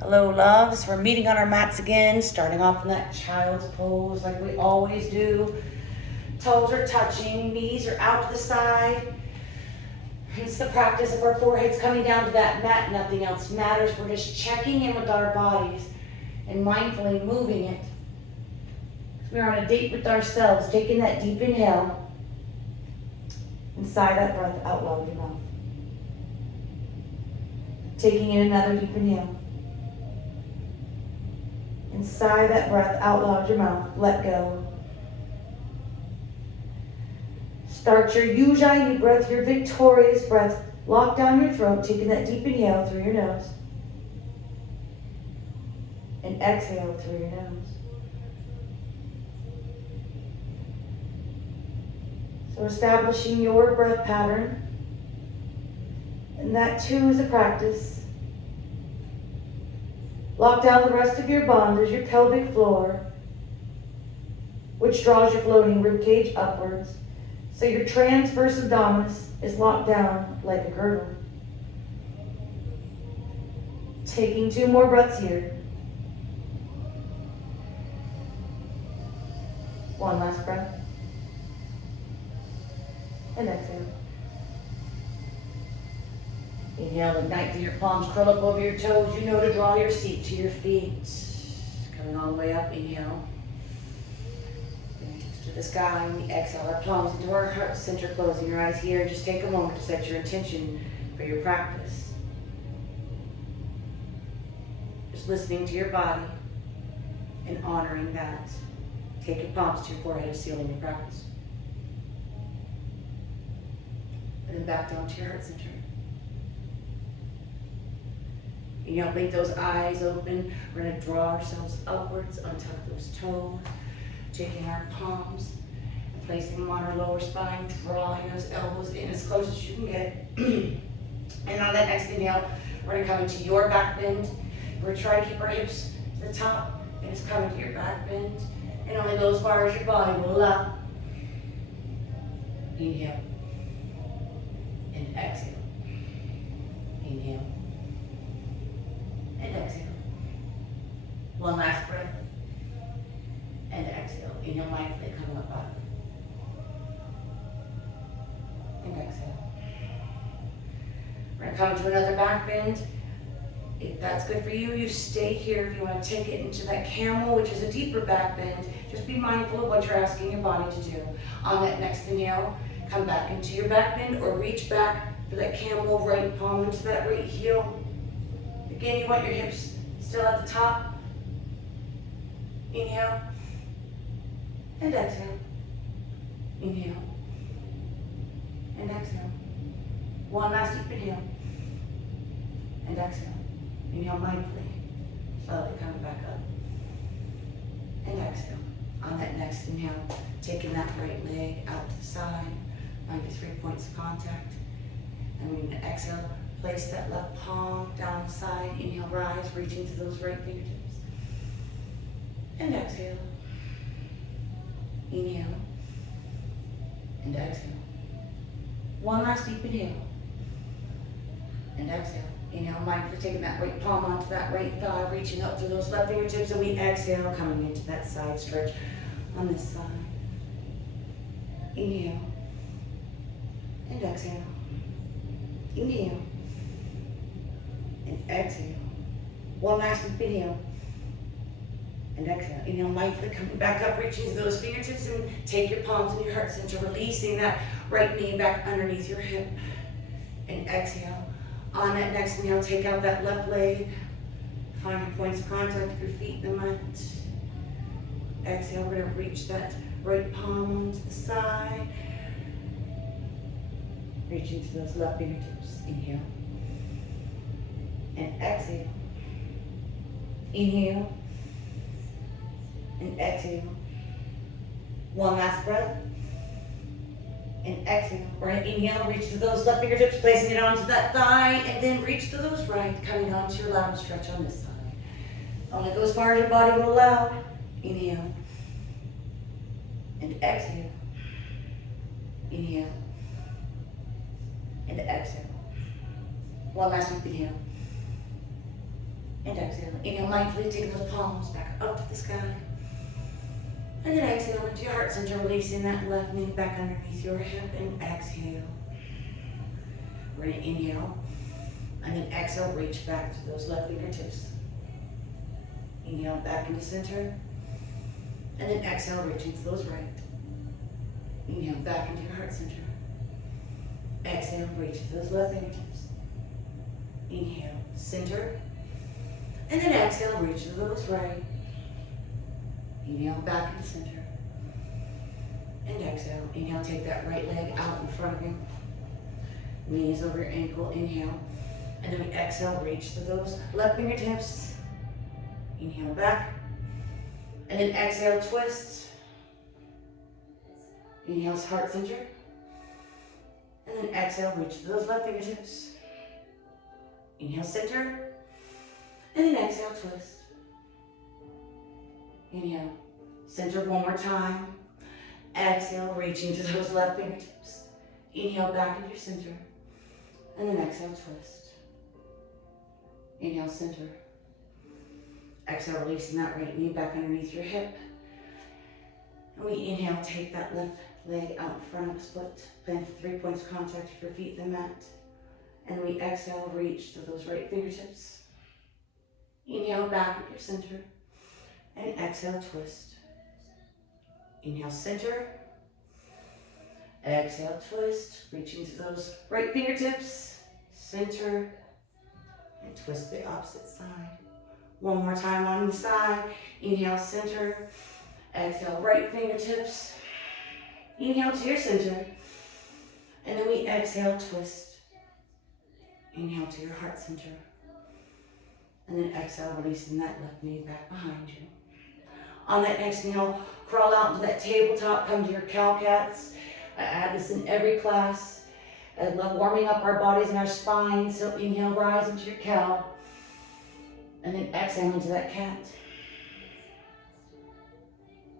Hello, loves. We're meeting on our mats again, starting off in that child's pose like we always do. Toes are touching, knees are out to the side. It's the practice of our foreheads coming down to that mat. Nothing else matters. We're just checking in with our bodies and mindfully moving it. We're on a date with ourselves, taking that deep inhale. And sigh that breath out loud in your mouth. Taking in another deep inhale. And sigh that breath out loud your mouth. Let go. Start your Ujjayi breath, your victorious breath. Lock down your throat, taking that deep inhale through your nose. And exhale through your nose. So establishing your breath pattern. And that too is a practice. Lock down the rest of your bond as your pelvic floor, which draws your floating ribcage upwards. So your transverse abdominis is locked down like a girdle. Taking 2 more breaths here. One last breath. And exhale. Inhale, ignite through your palms, curl up over your toes. You know to draw your seat to your feet. Coming all the way up, inhale. Fingertips to the sky, and we exhale our palms into our heart center, closing your eyes here. Just take a moment to set your intention for your practice. Just listening to your body and honoring that. Take your palms to your forehead as sealing your practice. And then back down to your heart center. Inhale, blink those eyes open. We're going to draw ourselves upwards, untuck those toes, taking our palms and placing them on our lower spine, drawing those elbows in as close as you can get. And on that next inhale, we're going to come into your back bend. We're going to try to keep our hips to the top and just come into your back bend. And only go as far as your body will allow. Inhale. And exhale. Inhale. And exhale. One last breath. And exhale. Inhale, mindfully coming up out. And exhale. We're going to come into another back bend. If that's good for you, you stay here. If you want to take it into that camel, which is a deeper back bend, just be mindful of what you're asking your body to do. On that next inhale, come back into your back bend or reach back for that camel, right palm into that right heel. Again, you want your hips still at the top. Inhale. And exhale. Inhale. And exhale. One last deep inhale. And exhale. Inhale mindfully. Slowly coming back up. And exhale. On that next inhale, taking that right leg out to the side. 93 points of contact. And we're going to exhale. Place that left palm down the side. Inhale, rise, reaching to those right fingertips. And exhale. Inhale. And exhale. One last deep inhale. And exhale. Inhale, mindfully taking that right palm onto that right thigh, reaching up to those left fingertips, and we exhale, coming into that side stretch on this side. Inhale. And exhale. Inhale. And exhale. One last deep inhale. And exhale. Inhale, mindfully coming back up, reaching to those fingertips, and take your palms in your heart center, releasing that right knee back underneath your hip. And exhale. On that next inhale, take out that left leg. Find your points of contact with your feet in the mat. Exhale, we're going to reach that right palm onto the side. Reaching to those left fingertips. Inhale. And exhale. Inhale. And exhale. One last breath. And exhale. We're going to inhale, reach to those left fingertips, placing it onto that thigh, and then reach to those right, coming onto your lateral stretch on this side. Only go as far as your body will allow. Inhale. And exhale. Inhale. And exhale. One last deep inhale. And exhale. Inhale, mindfully taking those palms back up to the sky. And then exhale into your heart center, releasing that left knee back underneath your hip. And exhale. We're going to inhale. And then exhale, reach back to those left fingertips. Inhale back into center. And then exhale, reaching to those right. Inhale back into your heart center. Exhale, reach to those left fingertips. Inhale, center. And then exhale, reach to those right. Inhale back into center. And exhale. Inhale, take that right leg out in front of you. Knees over your ankle, inhale. And then we exhale, reach to those left fingertips. Inhale back. And then exhale, twist. Inhale, heart center. And then exhale, reach to those left fingertips. Inhale, center. And then exhale, twist. Inhale, center one more time. Exhale, reaching to those left fingertips. Inhale, back into your center. And then exhale, twist. Inhale, center. Exhale, releasing that right knee back underneath your hip. And we inhale, take that left leg out in front of us, foot, plant 3 points of contact with your feet, the mat. And we exhale, reach to those right fingertips. Inhale, back at your center. And exhale, twist. Inhale, center. Exhale, twist. Reaching to those right fingertips. Center. And twist the opposite side. One more time on the side. Inhale, center. Exhale, right fingertips. Inhale to your center. And then we exhale, twist. Inhale to your heart center. And then exhale, releasing that left knee back behind you. On that next inhale, crawl out into that tabletop, come to your cow-cats. I add this in every class. I love warming up our bodies and our spines. So inhale, rise into your cow. And then exhale into that cat.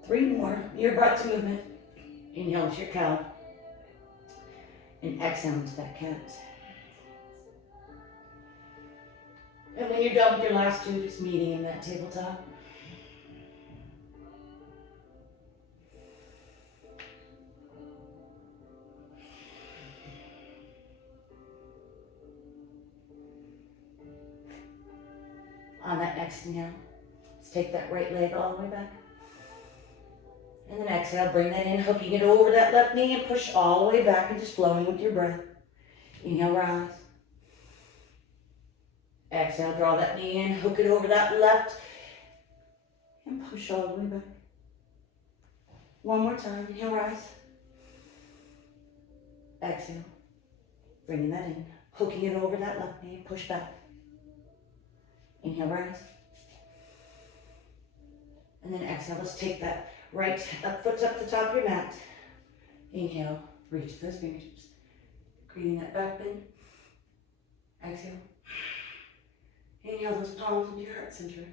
3 more. Your breath movement. Inhale into your cow. And exhale into that cat. And when you're done with your last 2, just meeting in that tabletop. On that next inhale, let's take that right leg all the way back. And then exhale, bring that in, hooking it over that left knee and push all the way back and just flowing with your breath. Inhale, rise. Exhale, draw that knee in, hook it over that left, and push all the way back. One more time, inhale, rise. Exhale, bringing that in, hooking it over that left knee, and push back. Inhale, rise. And then exhale, let's take that right foot up the top of your mat. Inhale, reach those fingertips, creating that back bend. Exhale. Inhale those palms into your heart center.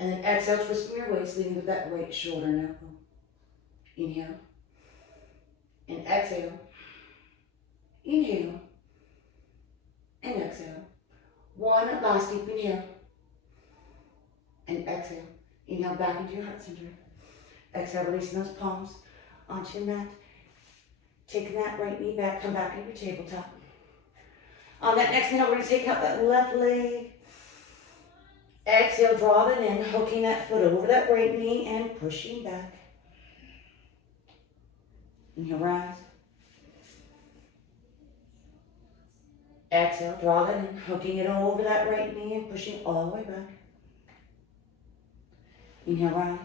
And then exhale, twist from your waist, leading with that right shoulder and elbow. Inhale. And exhale. Inhale. And exhale. One last deep inhale. And exhale. Inhale back into your heart center. Exhale, releasing those palms onto your mat. Taking that right knee back, come back into your tabletop. On that next inhale, we're going to take out that left leg. Exhale, draw that in, hooking that foot over that right knee and pushing back. Inhale, rise. Exhale, draw that in, hooking it over that right knee and pushing all the way back. Inhale, rise.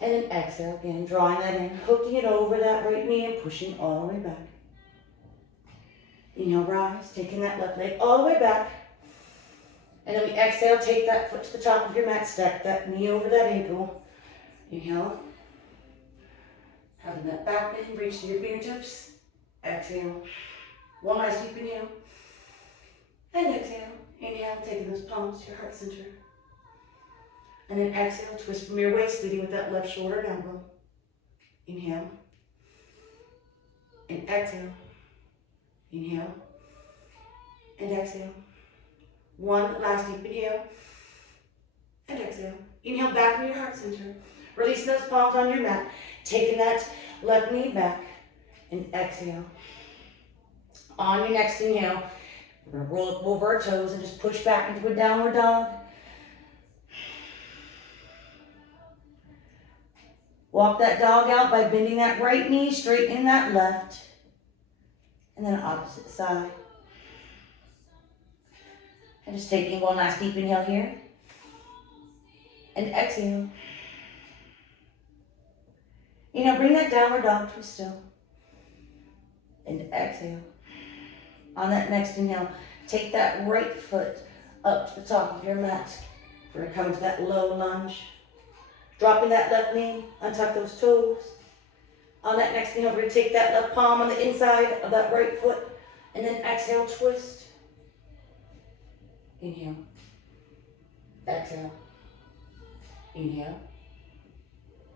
And then exhale again, drawing that in, hooking it over that right knee and pushing all the way back. Inhale, rise, taking that left leg all the way back. And then we exhale, take that foot to the top of your mat, stack that knee over that ankle. Inhale. Having that back bend, reach to your fingertips. Exhale. One last deep inhale. And exhale. Inhale, taking those palms to your heart center. And then exhale, twist from your waist, leading with that left shoulder and elbow. Inhale. And exhale. Inhale. and exhale. One last deep inhale and exhale. Inhale back into your heart center. Release those palms on your mat. Taking that left knee back and exhale. On your next inhale, we're going to roll up over our toes and just push back into a downward dog. Walk that dog out by bending that right knee, straighten that left. And then opposite side. And just taking one last deep inhale here. And exhale. Inhale, bring that downward dog, twist still. And exhale. On that next inhale, take that right foot up to the top of your mat. We're going to come to that low lunge. Dropping that left knee, untuck those toes. On that next inhale, we're going to take that left palm on the inside of that right foot. And then exhale, twist. Inhale. Exhale. Inhale.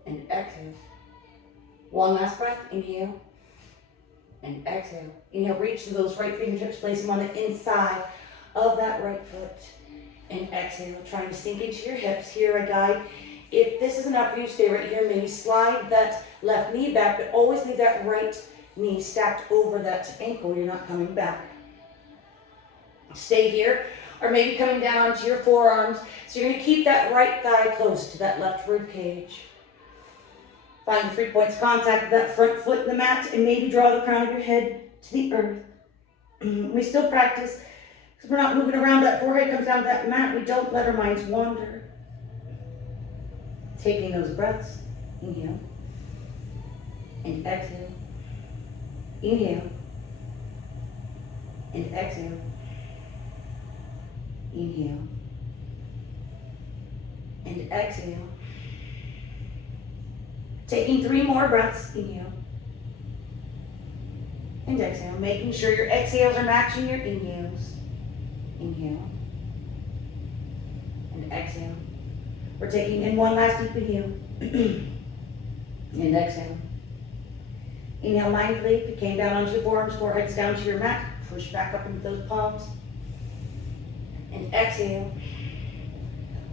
And exhale. One last breath. Inhale. And exhale. Inhale, reach to those right fingertips, place them on the inside of that right foot. And exhale, trying to sink into your hips. Here I guide. If this is enough for you, stay right here. Maybe slide that left knee back, but always leave that right knee stacked over that ankle. You're not coming back. Stay here, or maybe coming down to your forearms. So you're going to keep that right thigh close to that left rib cage. Find the 3 points of contact with that front foot in the mat, and maybe draw the crown of your head to the earth. We still practice, because we're not moving around. That forehead comes down to that mat. We don't let our minds wander. Taking those breaths. Inhale. And exhale. Inhale. And exhale. Inhale. And exhale. Taking 3 more breaths. Inhale. And exhale. Making sure your exhales are matching your inhales. Inhale. And exhale. We're taking in one last deep inhale. And exhale. Inhale mindfully. If you came down onto your forearms, foreheads down to your mat. Push back up into those palms. And exhale.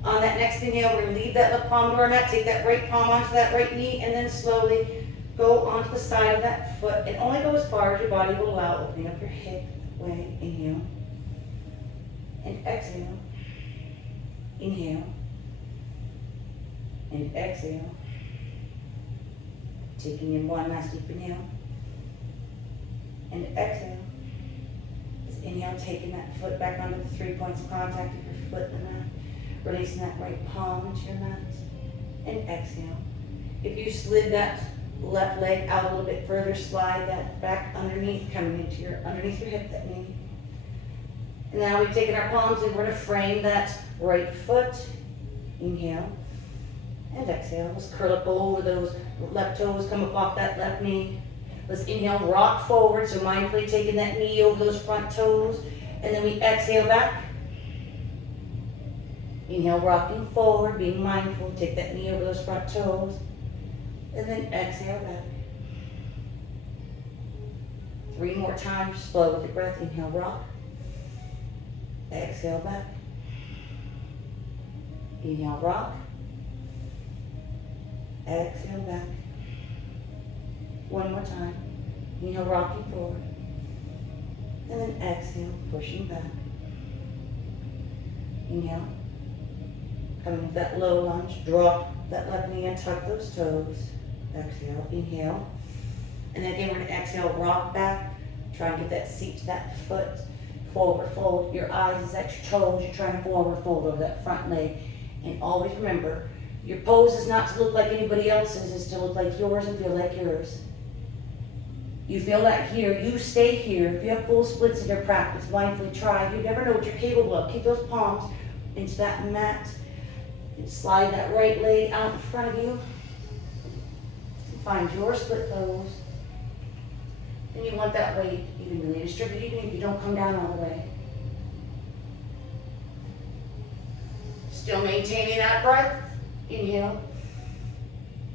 On that next inhale, we're going to leave that left palm to our mat. Take that right palm onto that right knee, and then slowly go onto the side of that foot. And only go as far as your body will allow, opening up your hip way. Inhale. And exhale. Inhale. And exhale. Taking in one last deep inhale. And exhale. Just inhale, taking that foot back onto the 3 points of contact of your foot and the mat. Releasing that right palm into your mat. And exhale. If you slid that left leg out a little bit further, slide that back underneath, coming into your underneath your hip, that knee. And now we've taken our palms and we're going to frame that right foot. Inhale. And exhale. Let's curl up over those left toes, come up off that left knee. Let's inhale, rock forward. So mindfully taking that knee over those front toes. And then we exhale back. Inhale, rocking forward, being mindful. Take that knee over those front toes. And then exhale back. 3 more times, slow with the breath. Inhale, rock. Exhale back. Inhale, rock. Exhale back. 1 more time. Inhale, rocking forward. And then exhale, pushing back. Inhale. Coming with that low lunge. Drop that left knee and tuck those toes. Exhale, inhale. And then again, we're going to exhale, rock back. Try and get that seat to that foot. Forward fold. Your eyes is at your toes. You're trying to forward fold over that front leg. And always remember, your pose is not to look like anybody else's, it's to look like yours and feel like yours. You feel that here, you stay here. If you have full splits in your practice, mindfully try. You never know what you're capable of. Keep those palms into that mat. And slide that right leg out in front of you. Find your split pose. And you want that weight evenly distributed, even if you don't come down all the way. Still maintaining that breath. Inhale.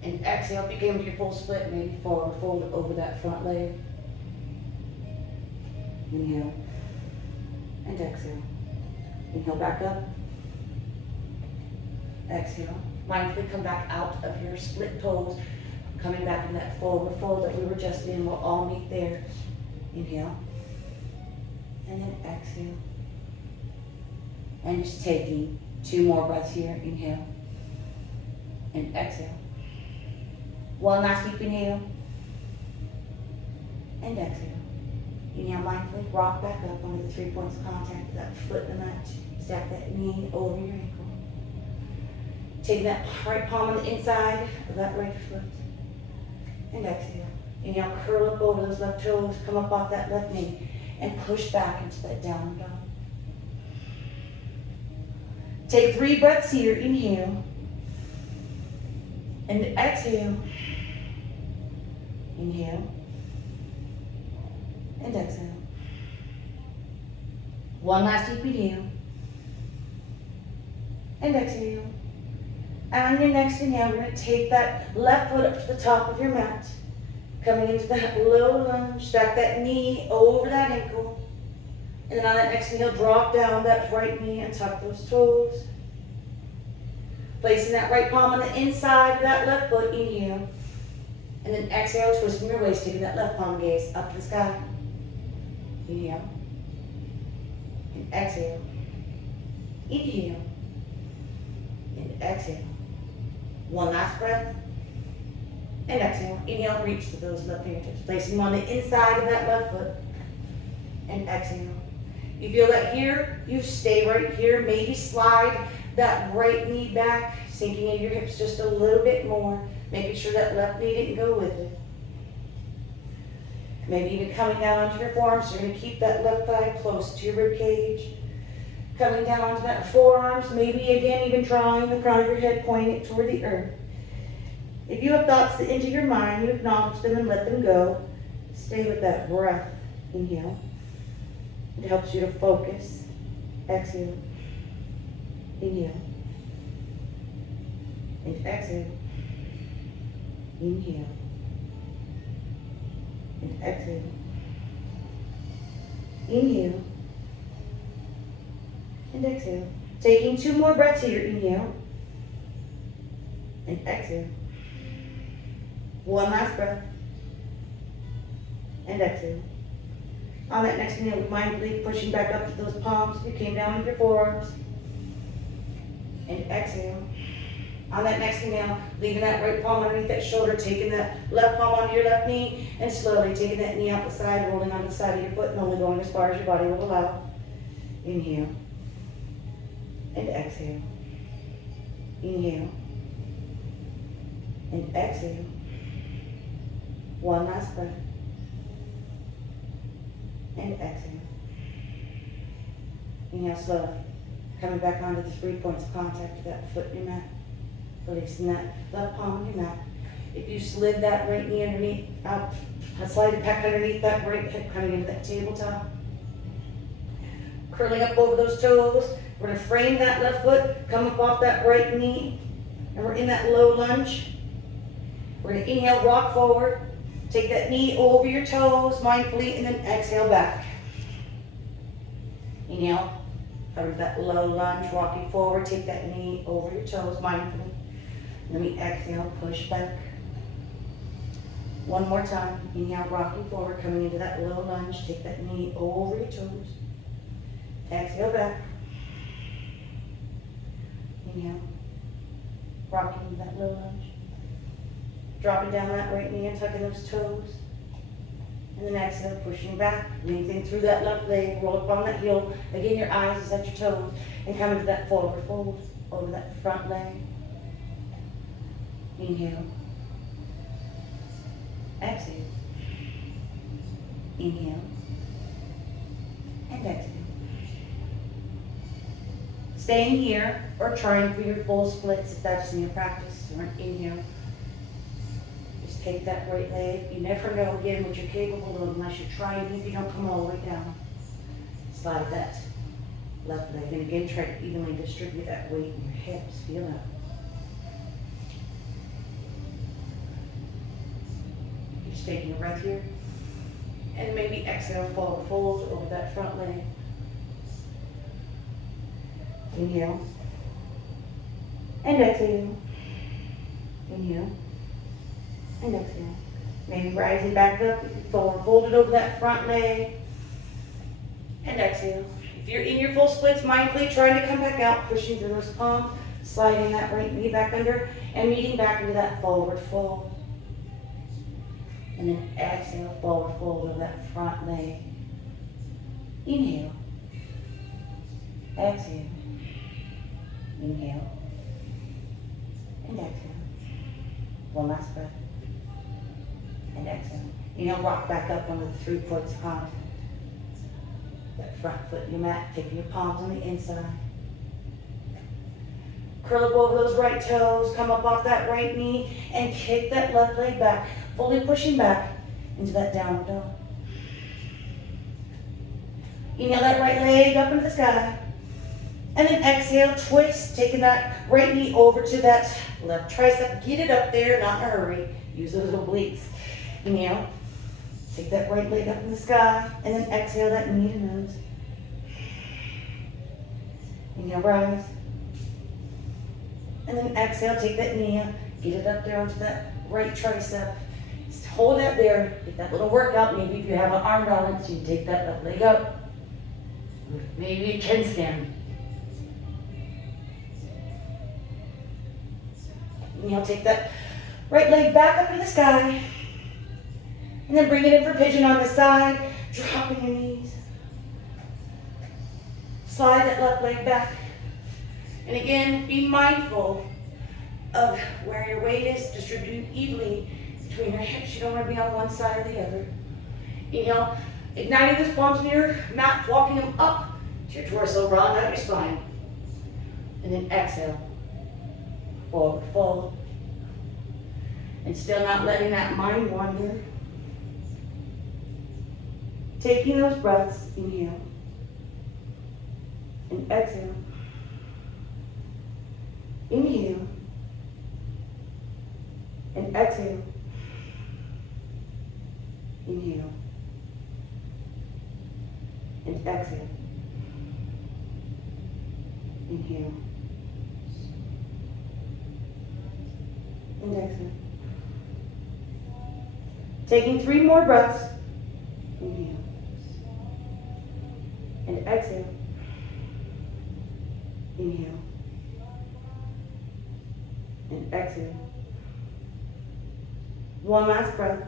And exhale. If you came to your full split, maybe forward fold over that front leg. Inhale. And exhale. Inhale back up. Exhale. Mindfully come back out of your split toes, coming back in that forward fold that we were just in. We'll all meet there. Inhale. And then exhale. And just taking 2 more breaths here. Inhale. And exhale. 1 last deep inhale. And exhale. Inhale mindfully, rock back up onto the 3 points of contact, that foot in the mat. Stack that knee over your ankle. Take that right palm on the inside of that right foot. And exhale. Inhale, curl up over those left toes, come up off that left knee, and push back into that downward dog. Take 3 breaths here. Inhale. And exhale. Inhale. And exhale. 1 last deep inhale. And exhale. And on your next inhale, we're going to take that left foot up to the top of your mat. Coming into that low lunge. Stack that knee over that ankle. And then on that next inhale, drop down that right knee and tuck those toes. Placing that right palm on the inside of that left foot. Inhale. And then exhale, twisting your waist, taking that left palm gaze up to the sky. Inhale. And exhale. Inhale. And exhale. 1 last breath. And exhale. Inhale, reach to those left fingertips. Placing them on the inside of that left foot. And exhale. You feel that here, you stay right here. Maybe slide that right knee back, sinking into your hips just a little bit more. Making sure that left knee didn't go with it. Maybe even coming down onto your forearms. You're going to keep that left thigh close to your rib cage. Coming down onto that forearms. Maybe again even drawing the crown of your head, pointing it toward the earth. If you have thoughts that enter your mind, you acknowledge them and let them go. Stay with that breath. Inhale. It helps you to focus. Exhale. Inhale. And exhale. Inhale. And exhale. Inhale. And exhale. Taking 2 more breaths here. Inhale. And exhale. 1 last breath. And exhale. On that next inhale, mindfully pushing back up to those palms. You came down with your forearms. And exhale. On that next inhale, leaving that right palm underneath that shoulder, taking that left palm onto your left knee, and slowly taking that knee out the side, rolling on the side of your foot, and only going as far as your body will allow. Inhale. And exhale. Inhale. And exhale. 1 last breath. And exhale. Inhale slowly. Coming back onto the 3 points of contact with that foot in your mat. Releasing that left palm on your mat. If you slid that right knee underneath, slide it back underneath that right hip, coming into that tabletop. Curling up over those toes. We're going to frame that left foot, come up off that right knee, and we're in that low lunge. We're going to inhale, rock forward. Take that knee over your toes mindfully, and then exhale back. Inhale, cover that low lunge, rocking forward. Take that knee over your toes mindfully. Then we exhale, push back. 1 more time. Inhale, rocking forward, coming into that low lunge. Take that knee over your toes. Exhale back. Inhale, rocking into that low lunge. Dropping down that right knee and tucking those toes. And then exhale, pushing back. Lengthening through that left leg. Roll up on that heel. Again, your eyes is at your toes. And come into that forward fold over that front leg. Inhale. Exhale. Inhale. And exhale. Staying here or trying for your full splits if that's in your practice. Or inhale. Just take that right leg. You never know again what you're capable of unless you try, even if you don't come all the way down. Slide that left leg. And again, try to evenly distribute that weight in your hips. Feel it. Just taking a breath here. And maybe exhale, forward fold over that front leg. Inhale. And exhale. Inhale. And exhale. Maybe rising back up, forward, folded over that front leg. And exhale. If you're in your full splits, mindfully trying to come back out, pushing through those palms, sliding that right knee back under, and meeting back into that forward fold. And then exhale, forward fold over that front leg. Inhale. Exhale. Inhale. And exhale. One last breath. And exhale. Inhale, rock back up onto the 3 points of contact. That front foot in your mat, taking your palms on the inside. Curl up over those right toes, come up off that right knee, and kick that left leg back, fully pushing back into that downward dog. Inhale that right leg up into the sky. And then exhale, twist, taking that right knee over to that left tricep. Get it up there, not in a hurry. Use those obliques. Inhale. Take that right leg up in the sky, and then exhale that knee to nose. Inhale, rise. And then exhale, take that knee up, get it up there onto that right tricep. Just hold that there, get that little workout. Maybe if you have an arm balance, you take that left leg up. Maybe you can stand. Inhale, take that right leg back up in the sky. And then bring it in for pigeon on the side, dropping your knees. Slide that left leg back. And again, be mindful of where your weight is, distribute evenly between your hips. You don't want to be on one side or the other. Inhale, igniting those palms in your mat, walking them up to your torso, round out your spine. And then exhale, forward fold. And still not letting that mind wander. Taking those breaths, inhale. And exhale. Inhale. And exhale. Inhale. And exhale. Inhale. And exhale. Taking 3 more breaths. Inhale. And exhale. Inhale. And exhale. One last breath.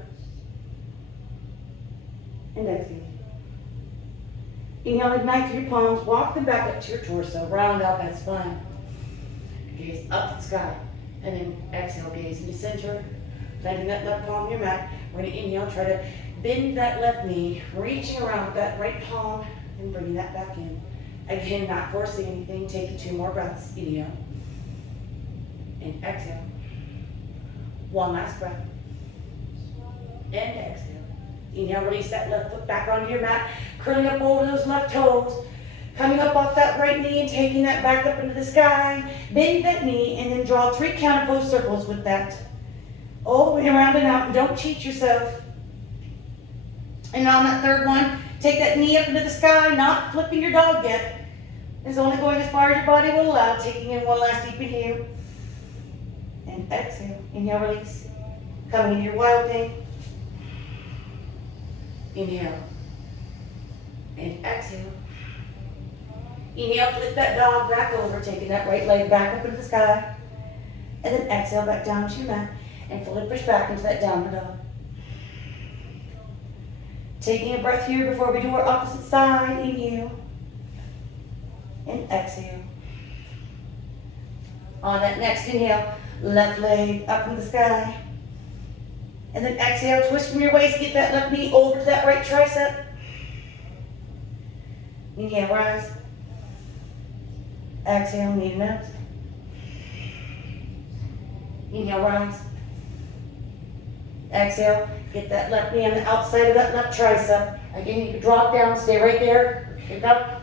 And exhale. Inhale, ignite through your palms, walk them back up to your torso, round out that spine. Gaze up to the sky. And then exhale, gaze into center, letting that left palm in your mat. We're going to inhale, try to bend that left knee, reaching around with that right palm and bringing that back in. Again, not forcing anything, taking 2 more breaths. Inhale. And exhale. One last breath. And exhale. Inhale, release that left foot back onto your mat, curling up over those left toes, coming up off that right knee and taking that back up into the sky. Bend that knee and then draw 3 counter pose circles with that. All the way around and out, and don't cheat yourself. And on that third one, take that knee up into the sky, not flipping your dog yet. It's only going as far as your body will allow, taking in one last deep inhale. And exhale. Inhale, release. Coming into your wild thing. Inhale. And exhale. Inhale, flip that dog back over, taking that right leg back up into the sky. And then exhale back down to your mat and fully push back into that downward dog. Taking a breath here before we do our opposite side. Inhale. And exhale. On that next inhale, left leg up in the sky. And then exhale, twist from your waist, get that left knee over to that right tricep. Inhale, rise. Exhale, knee to nose. Inhale, rise. Exhale, get that left knee on the outside of that left tricep. Again, you can drop down, stay right there. Pick up.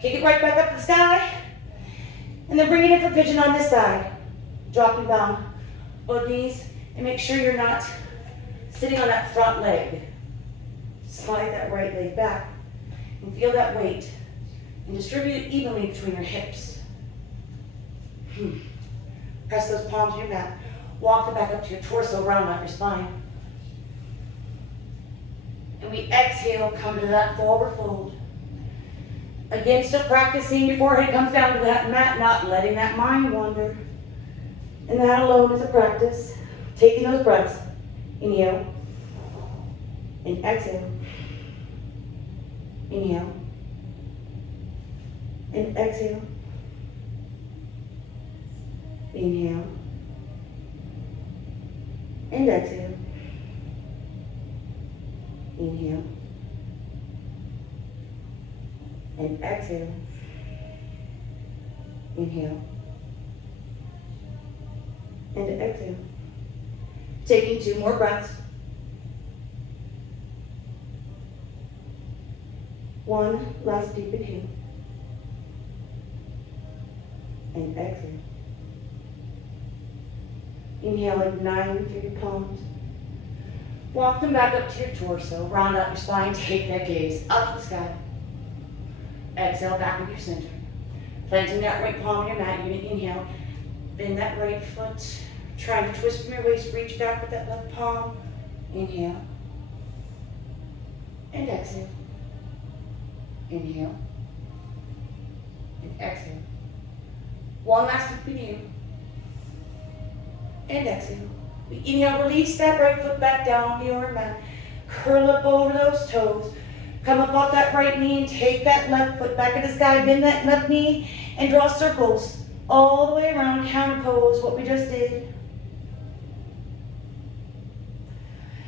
Kick it right back up to the sky. And then bring it in for pigeon on this side. Dropping down both knees. And make sure you're not Sitting on that front leg. Slide that right leg back and feel that weight and distribute it evenly between your hips. Press those palms to your mat. Walk it back up to your torso, round out your spine. And we exhale, come to that forward fold. Again, still practicing, your forehead comes down to that mat, not letting that mind wander. And that alone is a practice. Taking those breaths. Inhale. And exhale. Inhale. And exhale. Inhale. And exhale. Inhale. And exhale. Inhale. And exhale. Taking 2 more breaths. 1 last deep inhale. And exhale. Inhale, ignite through your palms. Walk them back up to your torso. Round out your spine. Take that gaze up to the sky. Exhale, back into your center. Planting that right palm on your mat. You're going to inhale. Bend that right foot. Trying to twist from your waist. Reach back with that left palm. Inhale. And exhale. Inhale. And exhale. 1 last deep inhale. And exhale. We inhale, release that right foot back down to your mat. Curl up over those toes. Come up off that right knee and take that left foot back in the sky. Bend that left knee and draw circles all the way around. Counter pose, what we just did.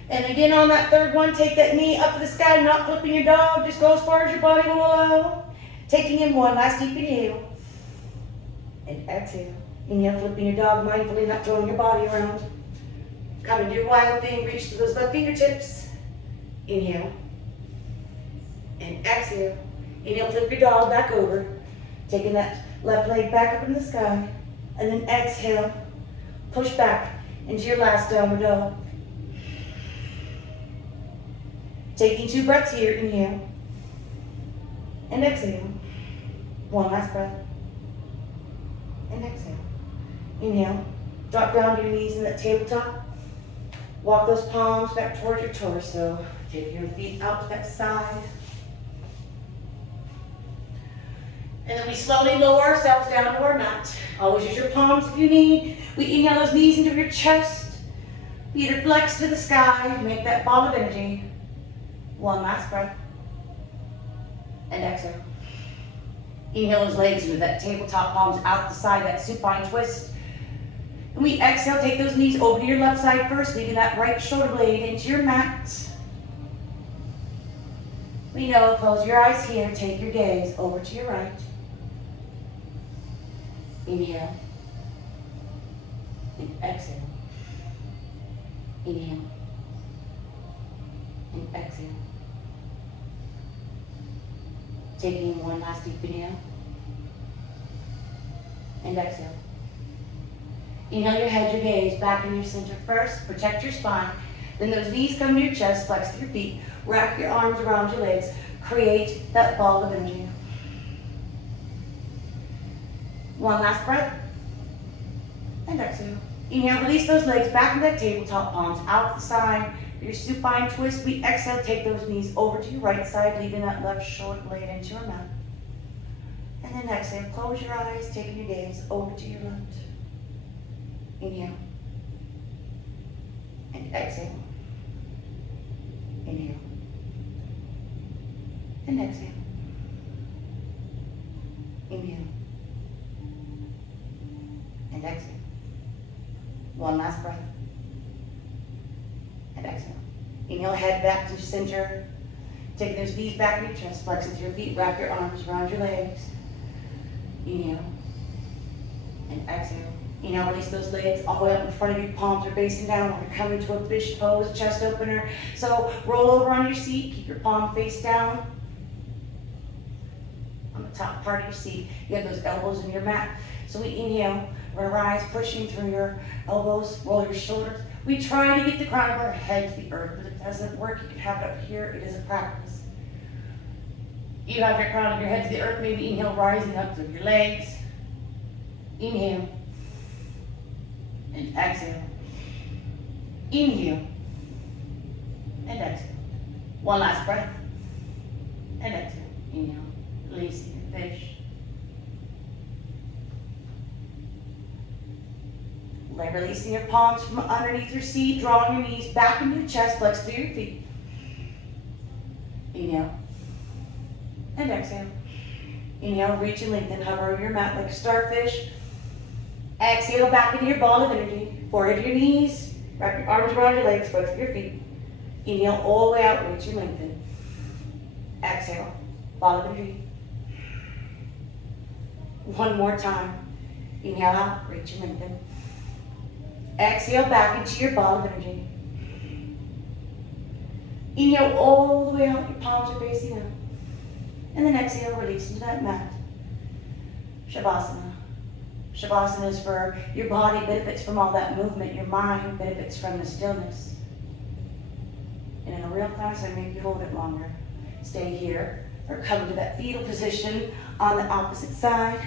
And again on that third one, take that knee up to the sky, not flipping your dog. Just go as far as your body will allow. Taking in 1 last deep inhale. And exhale. Inhale, flipping your dog mindfully, not throwing your body around. Come into your wild thing, reach to those left fingertips. Inhale. And exhale. Inhale, flip your dog back over. Taking that left leg back up in the sky. And then exhale. Push back into your last downward dog. Taking 2 breaths here. Inhale. And exhale. 1 last breath. And exhale. Inhale. Drop down to your knees in that tabletop. Walk those palms back towards your torso. Take your feet out to that side. And then we slowly lower ourselves down to our mat. Always use your palms if you need. We inhale those knees into your chest. Feet are flexed to the sky. Make that ball of energy. 1 last breath. And exhale. Inhale those legs into that tabletop, palms out the side, that supine twist. And we exhale, take those knees over to your left side first, leaving that right shoulder blade into your mat. We know, close your eyes here, take your gaze over to your right. Inhale. And exhale. Inhale. And exhale. Taking 1 last deep inhale. And exhale. Inhale your head, your gaze back in your center first. Protect your spine. Then those knees come to your chest, flex your feet. Wrap your arms around your legs. Create that ball of energy. 1 last breath. And exhale. Inhale, release those legs back into that tabletop, palms out the side. Your supine twist. We exhale, take those knees over to your right side, leaving that left shoulder blade into your mat. And then exhale, close your eyes, taking your gaze over to your left. Inhale. And exhale. Inhale. And exhale. Inhale. And exhale. 1 last breath. And exhale. Inhale, head back to center. Take those knees back in your chest, flex into your feet, wrap your arms around your legs. Inhale. And exhale. Inhale, release those legs all the way up in front of you, palms are facing down. We're coming to a fish pose, chest opener. So roll over on your seat, keep your palm face down. On the top part of your seat, you have those elbows in your mat. So we inhale, we're gonna rise, pushing through your elbows, roll your shoulders, We try to get the crown of our head to the earth, but it doesn't work. You can have it up here. It is a practice. You have your crown of your head to the earth. Maybe inhale, rising up through your legs. Inhale. And exhale. Inhale. And exhale. One last breath. And exhale. Inhale. Releasing your fish. Releasing your palms from underneath your seat, drawing your knees back into your chest, flex through your feet. Inhale. And exhale. Inhale, reach and lengthen, hover over your mat like a starfish. Exhale, back into your ball of energy. Forehead to your knees, wrap your arms around your legs, flex through your feet. Inhale, all the way out, reach and lengthen. Exhale, ball of energy. One more time. Inhale out, reach and lengthen. Exhale back into your ball of energy. Inhale all the way out, your palms are facing up. And then exhale, release into that mat. Shavasana. Shavasana is for your body, benefits from all that movement. Your mind benefits from the stillness. And in a real class, I make you hold it longer. Stay here, or come to that fetal position on the opposite side.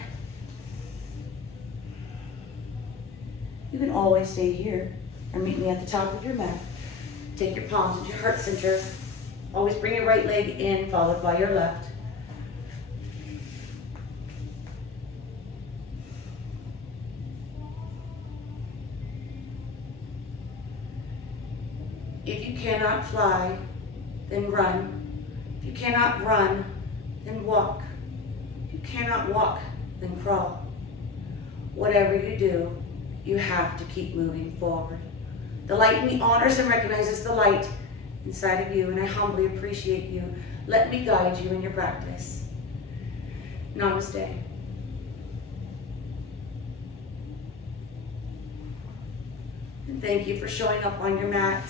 You can always stay here or meet me at the top of your mat. Take your palms to your heart center. Always bring your right leg in, followed by your left. If you cannot fly, then run. If you cannot run, then walk. If you cannot walk, then crawl. Whatever you do, you have to keep moving forward. The light in me honors and recognizes the light inside of you, and I humbly appreciate you. Let me guide you in your practice. Namaste. And thank you for showing up on your mat.